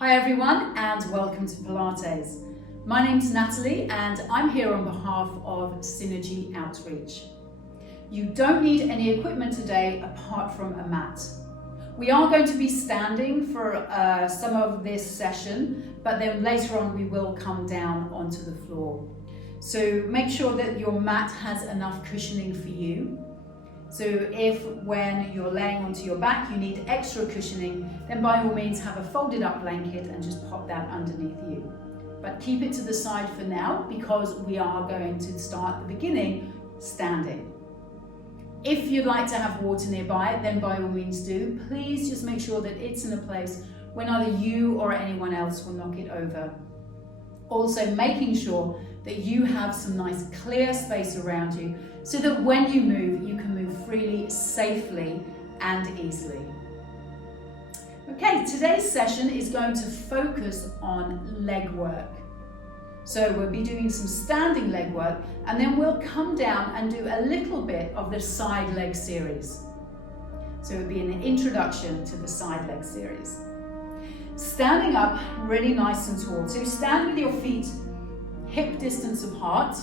Hi everyone and welcome to Pilates. My name's Natalie and I'm here on behalf of Synergy Outreach. You don't need any equipment today apart from a mat. We are going to be standing for some of this session, but then later on we will come down onto the floor. So make sure that your mat has enough cushioning for you. So if when you're laying onto your back you need extra cushioning, then by all means have a folded up blanket and just pop that underneath you. But keep it to the side for now because we are going to start the beginning standing. If you'd like to have water nearby, then by all means do. Please just make sure that it's in a place where neither you or anyone else will knock it over. Also making sure that you have some nice clear space around you so that when you move, you can move freely, safely and easily. Okay, today's session is going to focus on leg work. So we'll be doing some standing leg work and then we'll come down and do a little bit of the side leg series. So it'll be an introduction to the side leg series. Standing up really nice and tall. So stand with your feet hip distance apart.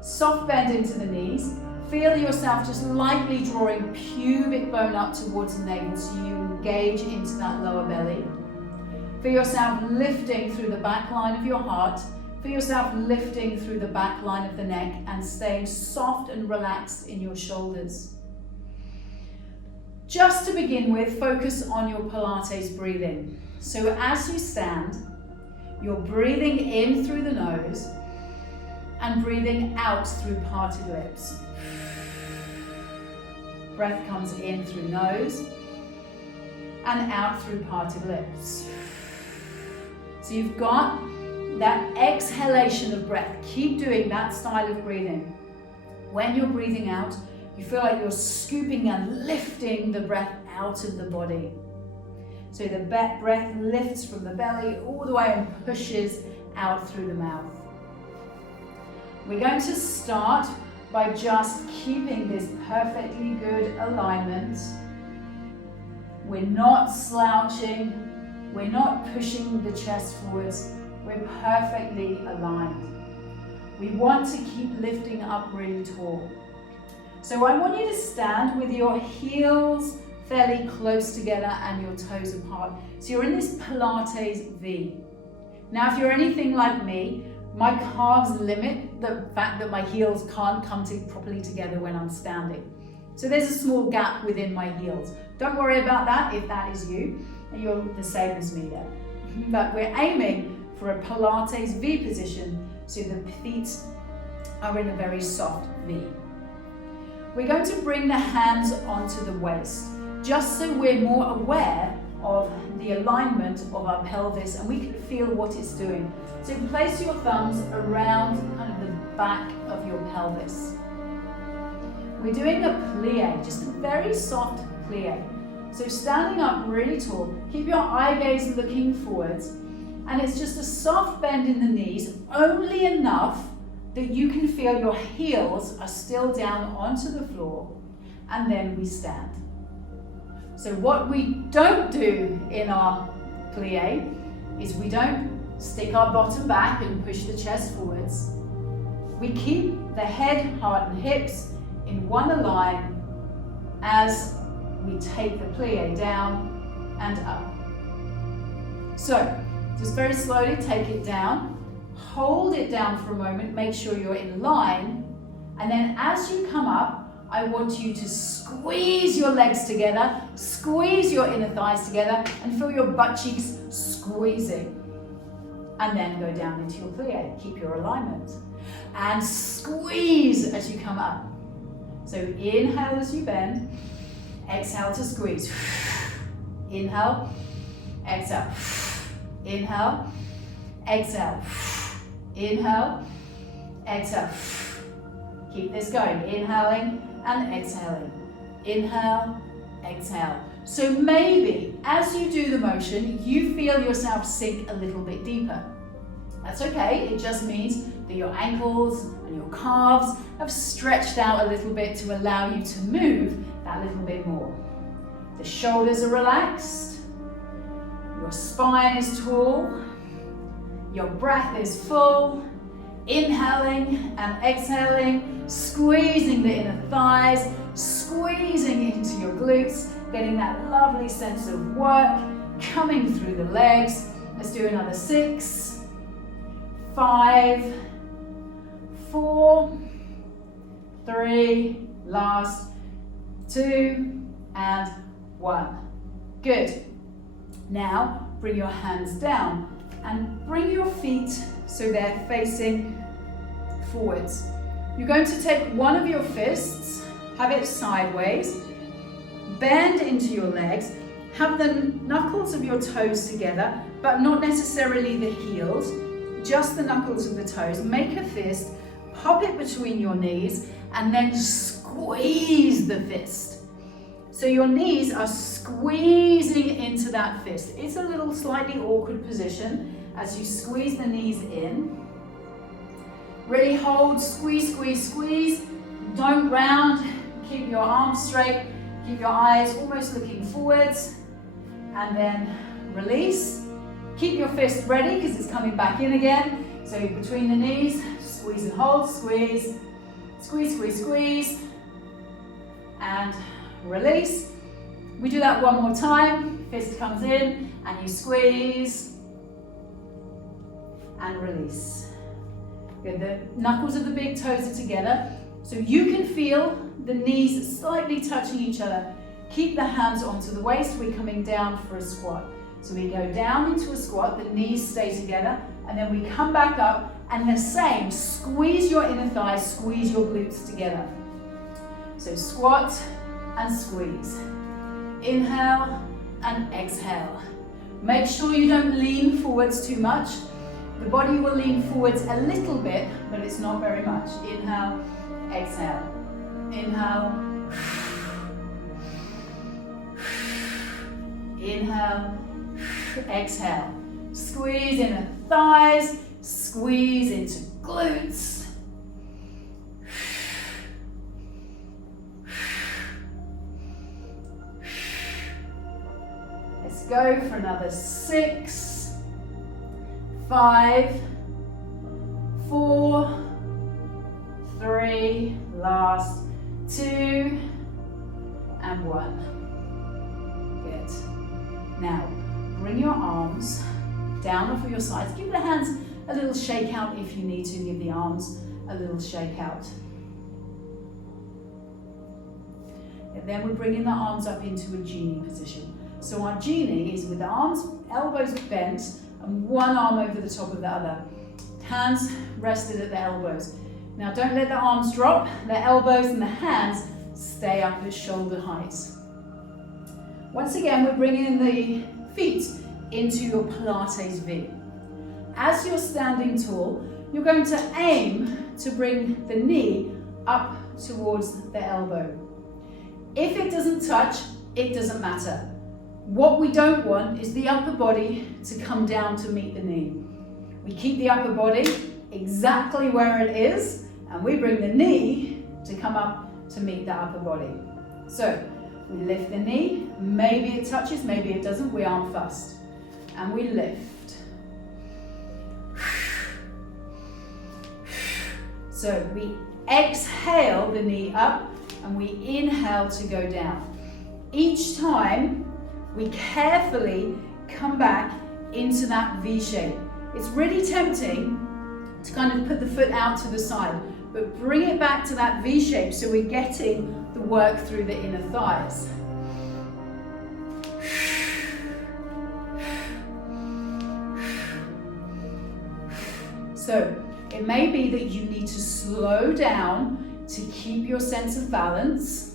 Soft bend into the knees. Feel yourself just lightly drawing pubic bone up towards the navel so you engage into that lower belly. Feel yourself lifting through the back line of your heart. Feel yourself lifting through the back line of the neck and staying soft and relaxed in your shoulders. Just to begin with, focus on your Pilates breathing. So as you stand, you're breathing in through the nose and breathing out through parted lips. Breath comes in through nose and out through parted lips. So you've got that exhalation of breath. Keep doing that style of breathing. When you're breathing out, you feel like you're scooping and lifting the breath out of the body. So the breath lifts from the belly all the way and pushes out through the mouth. We're going to start by just keeping this perfectly good alignment. We're not slouching, we're not pushing the chest forwards, we're perfectly aligned. We want to keep lifting up really tall. So I want you to stand with your heels fairly close together and your toes apart. So you're in this Pilates V. Now if you're anything like me, my calves limit the fact that my heels can't come properly together when I'm standing. So there's a small gap within my heels. Don't worry about that if that is you, and you're the same as me there. But we're aiming for a Pilates V position so the feet are in a very soft V. We're going to bring the hands onto the waist, just so we're more aware of the alignment of our pelvis and we can feel what it's doing. So place your thumbs around kind of the back of your pelvis. We're doing a plie, just a very soft plie. So standing up really tall, keep your eye gaze looking forwards, and it's just a soft bend in the knees, only enough that you can feel your heels are still down onto the floor, and then we stand. So what we don't do in our plie is we don't stick our bottom back and push the chest forwards. We keep the head, heart and hips in one align as we take the plie down and up. So just very slowly take it down, hold it down for a moment, make sure you're in line, and then as you come up, I want you to squeeze your legs together, squeeze your inner thighs together, and feel your butt cheeks squeezing. And then go down into your plie. Keep your alignment. And squeeze as you come up. So inhale as you bend, exhale to squeeze. Inhale, exhale. Inhale, exhale. Inhale, exhale. Keep this going. Inhaling and exhaling. Inhale, exhale. So maybe as you do the motion, you feel yourself sink a little bit deeper. That's okay, it just means that your ankles and your calves have stretched out a little bit to allow you to move that little bit more. The shoulders are relaxed, your Your spine is tall. Your breath is full. Inhaling and exhaling, squeezing the inner thighs, squeezing into your glutes, getting that lovely sense of work coming through the legs. Let's do another 6, 5, 4, 3, last 2, and 1. Good. Now bring your hands down and bring your feet so they're facing forwards. You're going to take one of your fists, have it sideways, bend into your legs, have the knuckles of your toes together, but not necessarily the heels, just the knuckles of the toes. Make a fist, pop it between your knees, and then squeeze the fist. So your knees are squeezing into that fist. It's a little slightly awkward position as you squeeze the knees in. Really hold, squeeze, squeeze, squeeze. Don't round, keep your arms straight, keep your eyes almost looking forwards, and then release. Keep your fist ready because it's coming back in again. So between the knees, squeeze and hold, squeeze, squeeze, squeeze, squeeze, and release. We do that one more time. Fist comes in and you squeeze and release. Good. The knuckles of the big toes are together, so you can feel the knees slightly touching each other. Keep the hands onto the waist. We're coming down for a squat. So we go down into a squat, the knees stay together, and then we come back up, and the same, squeeze your inner thighs, squeeze your glutes together. So squat and squeeze. Inhale and exhale. Make sure you don't lean forwards too much. The body will lean forwards a little bit, but it's not very much. Inhale, exhale. Inhale. Inhale, exhale. Squeeze inner thighs, squeeze into glutes. Let's go for another 6, 5, 4, 3, last 2, and 1. Good. Now, bring your arms down off of your sides. Give the hands a little shake out if you need to. Give the arms a little shake out. And then we're bringing the arms up into a genie position. So our genie is with the arms, elbows bent, and one arm over the top of the other. Hands rested at the elbows. Now don't let the arms drop. The elbows and the hands stay up at shoulder height. Once again, we're bringing the feet into your Pilates V. As you're standing tall, you're going to aim to bring the knee up towards the elbow. If it doesn't touch, it doesn't matter. What we don't want is the upper body to come down to meet the knee. We keep the upper body exactly where it is, and we bring the knee to come up to meet the upper body. So we lift the knee, maybe it touches, maybe it doesn't, we aren't fussed. And we lift. So we exhale the knee up and we inhale to go down. Each time we carefully come back into that V shape. It's really tempting to kind of put the foot out to the side, but bring it back to that V shape so we're getting the work through the inner thighs. So it may be that you need to slow down to keep your sense of balance.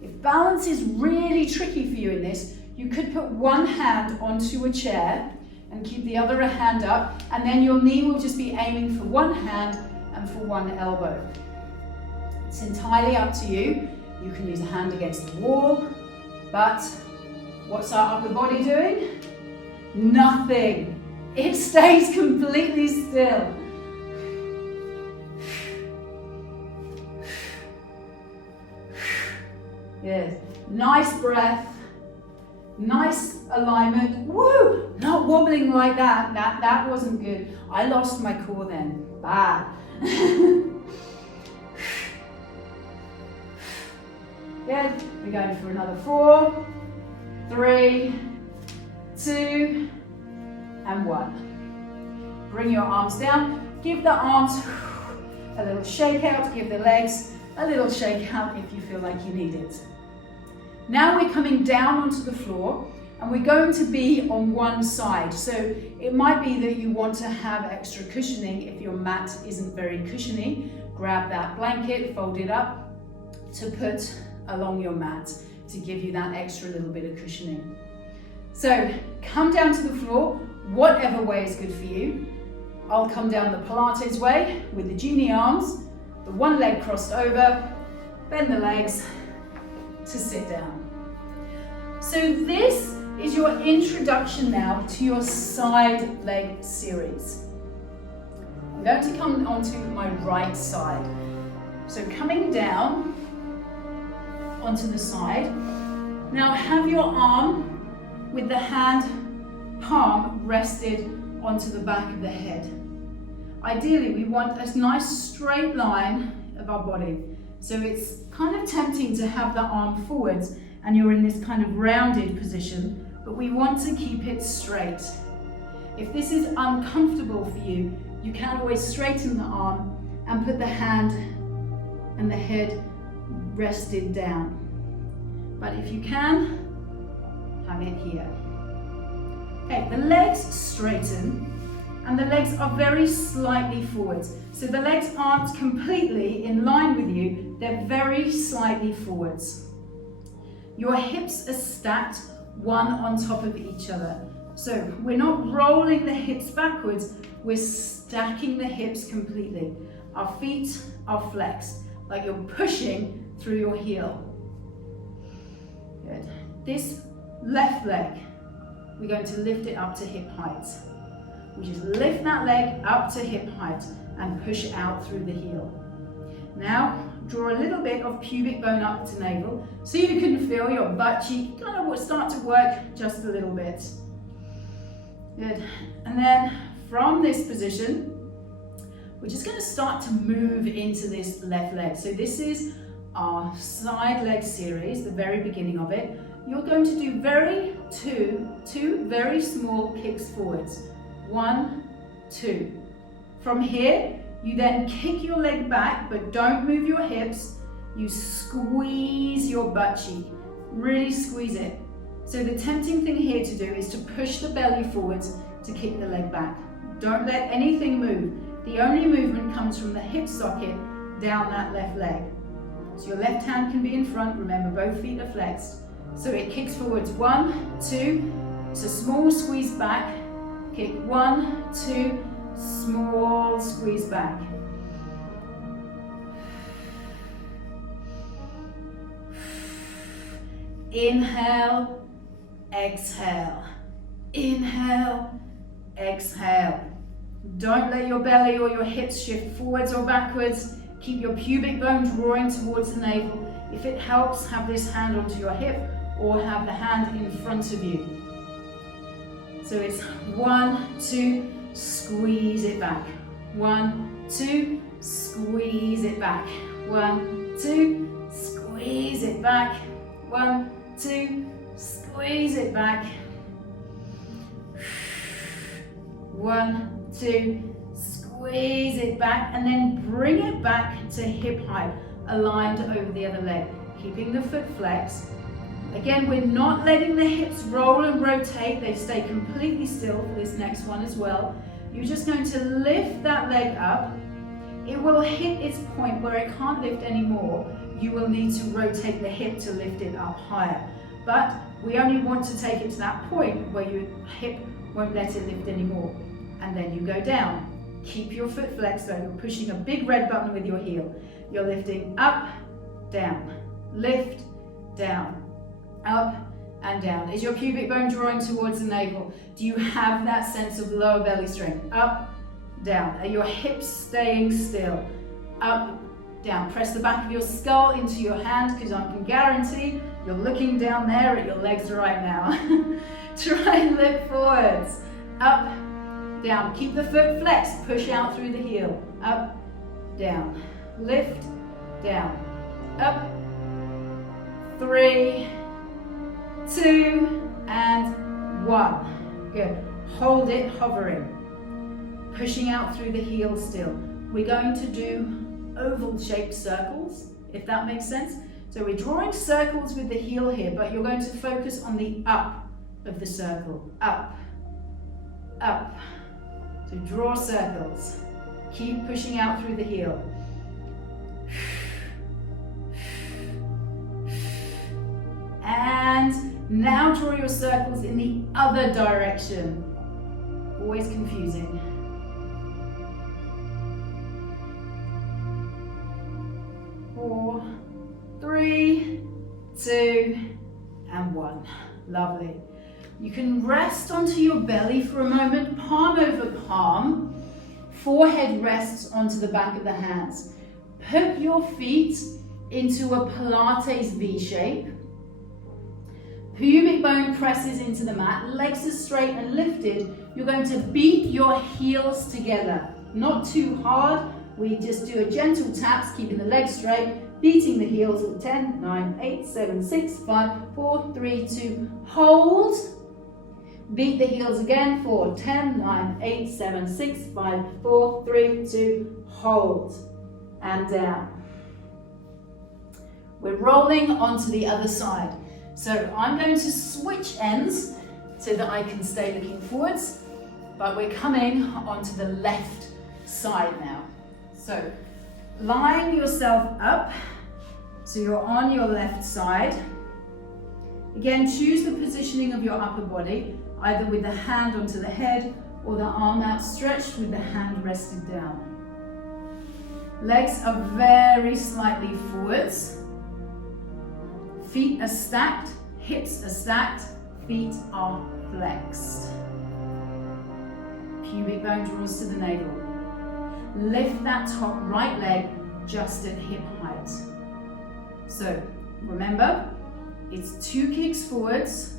If balance is really tricky for you in this, you could put one hand onto a chair and keep the other hand up, and then your knee will just be aiming for one hand and for one elbow. It's entirely up to you. You can use a hand against the wall, but what's our upper body doing? Nothing. It stays completely still. Yes, nice breath. Nice alignment. Woo! Not wobbling like that. That wasn't good. I lost my core then. Bad. Good. We're going for another 4, 3, 2, and 1. Bring your arms down. Give the arms a little shake out. Give the legs a little shake out if you feel like you need it. Now we're coming down onto the floor and we're going to be on one side. So it might be that you want to have extra cushioning if your mat isn't very cushiony. Grab that blanket, fold it up to put along your mat to give you that extra little bit of cushioning. So come down to the floor, whatever way is good for you. I'll come down the Pilates way with the genie arms, the one leg crossed over, bend the legs to sit down. So this is your introduction now to your side leg series. I'm going to come onto my right side. So coming down onto the side. Now have your arm with the hand palm rested onto the back of the head. Ideally, we want a nice straight line of our body. So it's kind of tempting to have the arm forwards and you're in this kind of rounded position, but we want to keep it straight. If this is uncomfortable for you, you can always straighten the arm and put the hand and the head rested down. But if you can, have it here. Okay, the legs straighten and the legs are very slightly forwards. So the legs aren't completely in line with you, they're very slightly forwards. Your hips are stacked one on top of each other. So we're not rolling the hips backwards, we're stacking the hips completely. Our feet are flexed, like you're pushing through your heel. Good. This left leg, we're going to lift it up to hip height. We just lift that leg up to hip height and push out through the heel. Now, draw a little bit of pubic bone up to navel so you can feel your butt cheek kind of start to work just a little bit. Good. And then from this position, we're just going to start to move into this left leg. So this is our side leg series, the very beginning of it. You're going to do two very small kicks forwards. 1, 2. From here, you then kick your leg back, but don't move your hips. You squeeze your butt cheek, really squeeze it. So the tempting thing here to do is to push the belly forwards to kick the leg back. Don't let anything move. The only movement comes from the hip socket down that left leg. So your left hand can be in front, remember both feet are flexed. So it kicks forwards, 1, 2, it's a small squeeze back, kick 1, 2, small squeeze back. Inhale, exhale. Inhale, exhale. Don't let your belly or your hips shift forwards or backwards. Keep your pubic bone drawing towards the navel. If it helps, have this hand onto your hip or have the hand in front of you. So it's 1, 2, squeeze it back. 1, 2, squeeze it back. 1, 2, squeeze it back. 1, 2, squeeze it back. 1, 2, squeeze it back, and then bring it back to hip height, aligned over the other leg, keeping the foot flexed. Again, we're not letting the hips roll and rotate, they stay completely still for this next one as well. You're just going to lift that leg up. It will hit its point where it can't lift anymore. You will need to rotate the hip to lift it up higher. But we only want to take it to that point where your hip won't let it lift anymore. And then you go down. Keep your foot flexed though. You're pushing a big red button with your heel. You're lifting up, down, lift, down, up and down. Is your pubic bone drawing towards the navel? Do you have that sense of lower belly strength? Up, down. Are your hips staying still? Up, down. Press the back of your skull into your hand because I can guarantee You're looking down there at your legs right now. Try and lift forwards. Up, down. Keep the foot flexed. Push out through the heel. Up, down. Lift, down. Up. 3, 2, and 1. Good. Hold it hovering. Pushing out through the heel still. We're going to do oval-shaped circles, if that makes sense. So we're drawing circles with the heel here, but you're going to focus on the up of the circle. Up, up. So draw circles. Keep pushing out through the heel. And now draw your circles in the other direction. Always confusing. 4, 3, 2, and 1. Lovely. You can rest onto your belly for a moment, palm over palm. Forehead rests onto the back of the hands. Put your feet into a Pilates V shape. Pubic bone presses into the mat, legs are straight and lifted. You're going to beat your heels together. Not too hard, we just do a gentle taps, keeping the legs straight, beating the heels at 10, 9, 8, 7, 6, 5, 4, 3, 2, hold. Beat the heels again for 10, 9, 8, 7, 6, 5, 4, 3, 2, hold. And down. We're rolling onto the other side. So I'm going to switch ends so that I can stay looking forwards, but we're coming onto the left side now. So line yourself up so you're on your left side. Again, choose the positioning of your upper body, either with the hand onto the head or the arm outstretched with the hand rested down. Legs are very slightly forwards. Feet are stacked, hips are stacked, feet are flexed. Pubic bone draws to the navel. Lift that top right leg just at hip height. So remember, it's 2 kicks forwards,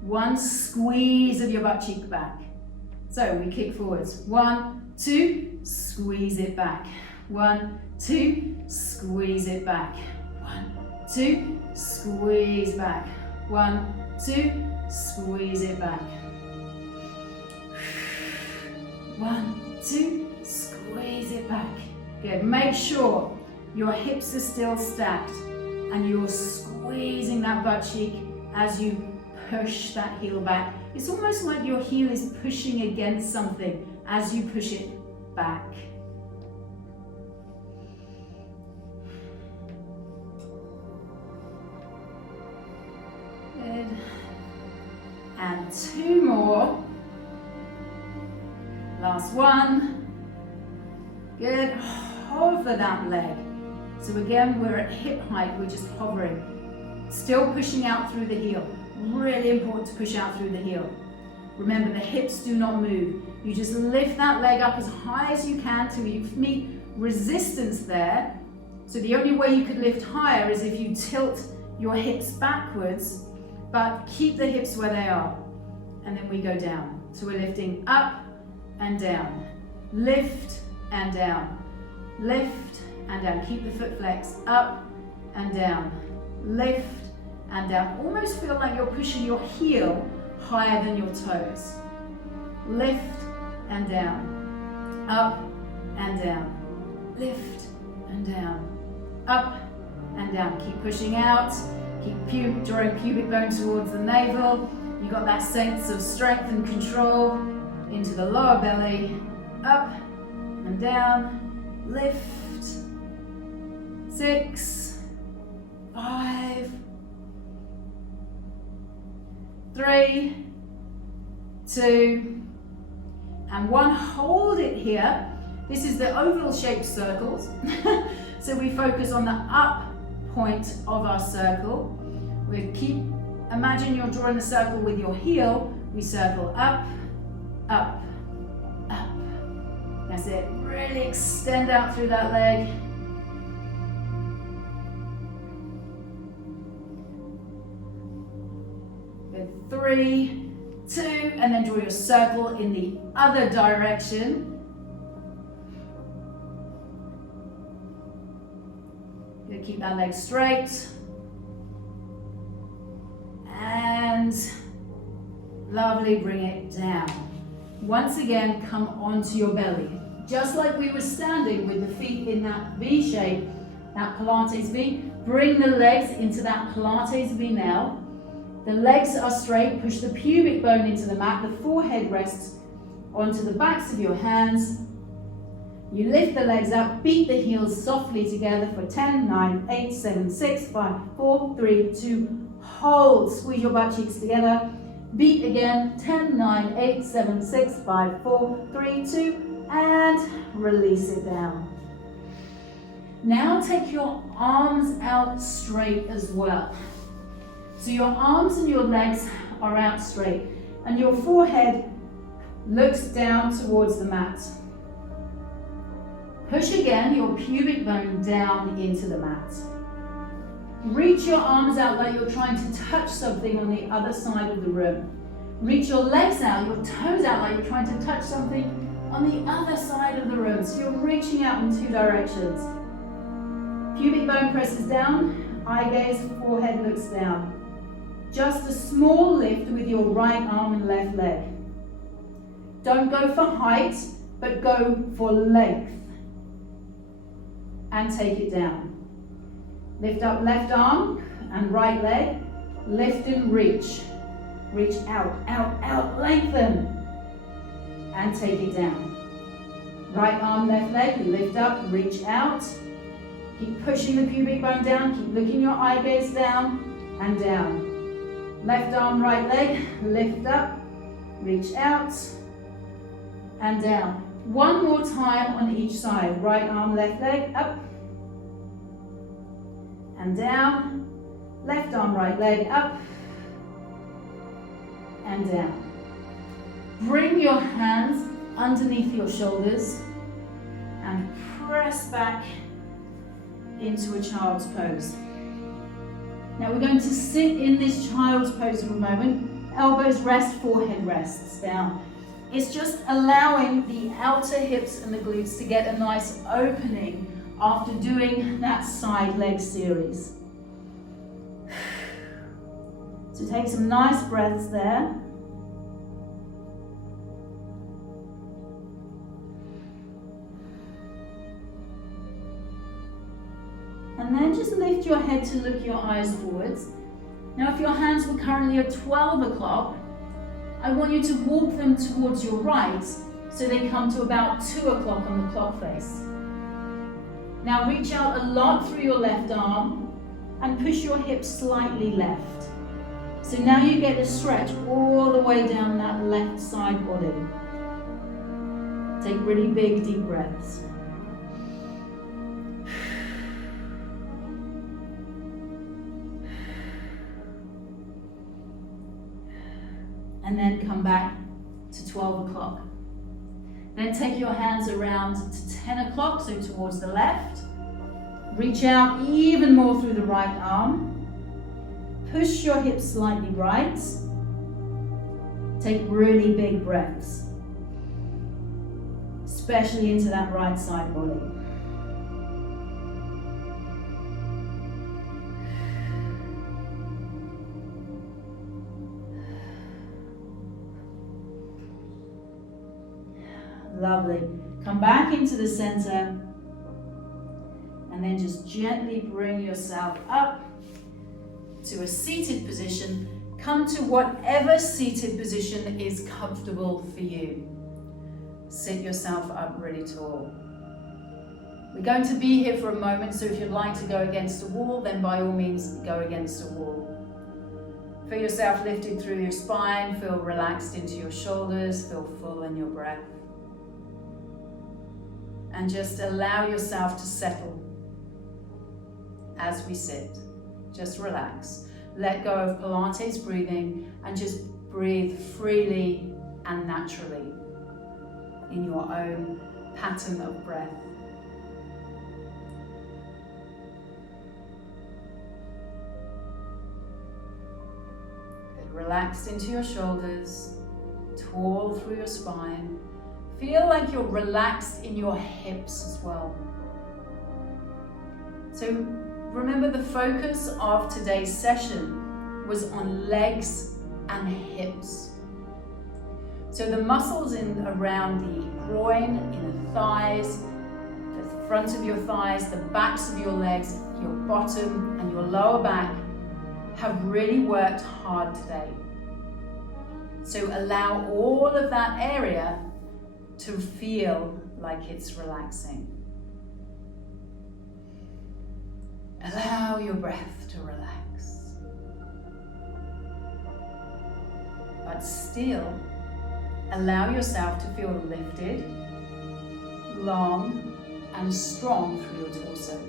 1 squeeze of your butt cheek back. So we kick forwards. 1, 2, squeeze it back. 1, 2, squeeze it back. 1, 2, squeeze back. 1, 2, squeeze it back. 1, 2, squeeze it back. Good. Make sure your hips are still stacked and you're squeezing that butt cheek as you push that heel back. It's almost like your heel is pushing against something as you push it back. Good. And 2 more. Last one. Good. Hover that leg. So again, we're at hip height, we're just hovering. Still pushing out through the heel. Really important to push out through the heel. Remember, the hips do not move. You just lift that leg up as high as you can till you meet resistance there. So the only way you could lift higher is if you tilt your hips backwards, but keep the hips where they are. And then we go down. So we're lifting up and down. Lift and down. Lift and down. Keep the foot flexed. Up and down. Lift and down. Almost feel like you're pushing your heel higher than your toes. Lift and down. Up and down. Lift and down. Up and down. Keep pushing out. Keep drawing pubic bone towards the navel. You got that sense of strength and control into the lower belly. Up and down. Lift. 6, 5, 3, 2, and 1. Hold it here. This is the oval shaped circles. So we focus on the up point of our circle. Imagine you're drawing the circle with your heel. We circle up, up, up. That's it. Really extend out through that leg. Good, 3, 2, and then draw your circle in the other direction. Good, keep that leg straight. And lovely, bring it down. Once again, come onto your belly. Just like we were standing with the feet in that V shape, that Pilates V, bring the legs into that Pilates V now. The legs are straight, push the pubic bone into the mat, the forehead rests onto the backs of your hands. You lift the legs up, beat the heels softly together for 10, 9, 8, 7, 6, 5, 4, 3, 2, hold. Squeeze your butt cheeks together. Beat again, 10, 9, 8, 7, 6, 5, 4, 3, 2, and release it down. Now take your arms out straight as well. So your arms and your legs are out straight, and your forehead looks down towards the mat. Push again your pubic bone down into the mat. Reach your arms out like you're trying to touch something on the other side of the room. Reach your legs out, your toes out like you're trying to touch something on the other side of the room. So you're reaching out in 2 directions. Pubic bone presses down, eye gaze, forehead looks down. Just a small lift with your right arm and left leg. Don't go for height, but go for length. And take it down. Lift up left arm and right leg. Lift and reach. Reach out, out, out, lengthen. And take it down. Right arm, left leg, lift up, reach out. Keep pushing the pubic bone down, keep looking your eye gaze down and down. Left arm, right leg, lift up, reach out and down. One more time on each side. Right arm, left leg, up and down. Left arm, right leg, up and down. Bring your hands underneath your shoulders and press back into a child's pose. Now we're going to sit in this child's pose for a moment. Elbows rest, forehead rests down. It's just allowing the outer hips and the glutes to get a nice opening after doing that side leg series. So take some nice breaths there. And then just lift your head to look your eyes forwards. Now if your hands were currently at 12 o'clock, I want you to walk them towards your right so they come to about 2 o'clock on the clock face. Now reach out a lot through your left arm and push your hips slightly left. So now you get a stretch all the way down that left side body. Take really big, deep breaths. And then come back to 12 o'clock. Then take your hands around to 10 o'clock, so towards the left. Reach out even more through the right arm. Push your hips slightly right. Take really big breaths, especially into that right side body. Lovely. Come back into the center and then just gently bring yourself up to a seated position. Come to whatever seated position is comfortable for you. Sit yourself up really tall. We're going to be here for a moment, so if you'd like to go against a wall, then by all means go against a wall. Feel yourself lifted through your spine, feel relaxed into your shoulders, feel full in your breath. And just allow yourself to settle as we sit. Just relax. Let go of Pilates breathing and just breathe freely and naturally in your own pattern of breath. Good. relaxed into your shoulders, tall through your spine. Feel like you're relaxed in your hips as well. So remember, the focus of today's session was on legs and hips. So the muscles around the groin, inner thighs, the front of your thighs, the backs of your legs, your bottom and your lower back have really worked hard today. So allow all of that area to feel like it's relaxing. Allow your breath to relax. But still, allow yourself to feel lifted, long, and strong through your torso.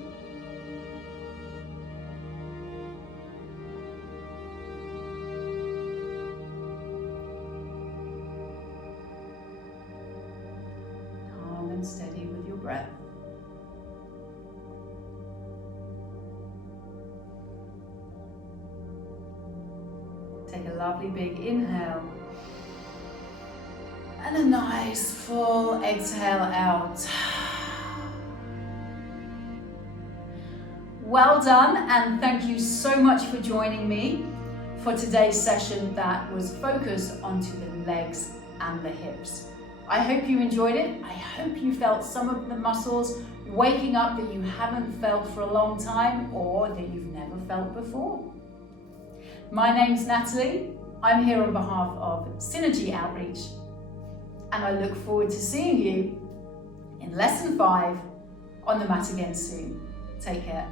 Calm and steady with your breath. Take a lovely big inhale and a nice full exhale out. Well done, and thank you so much for joining me for today's session that was focused onto the legs and the hips. I hope you enjoyed it. I hope you felt some of the muscles waking up that you haven't felt for a long time or that you've never felt before. My name's Natalie. I'm here on behalf of Synergy Outreach, and I look forward to seeing you in lesson 5 on the mat again soon. Take care.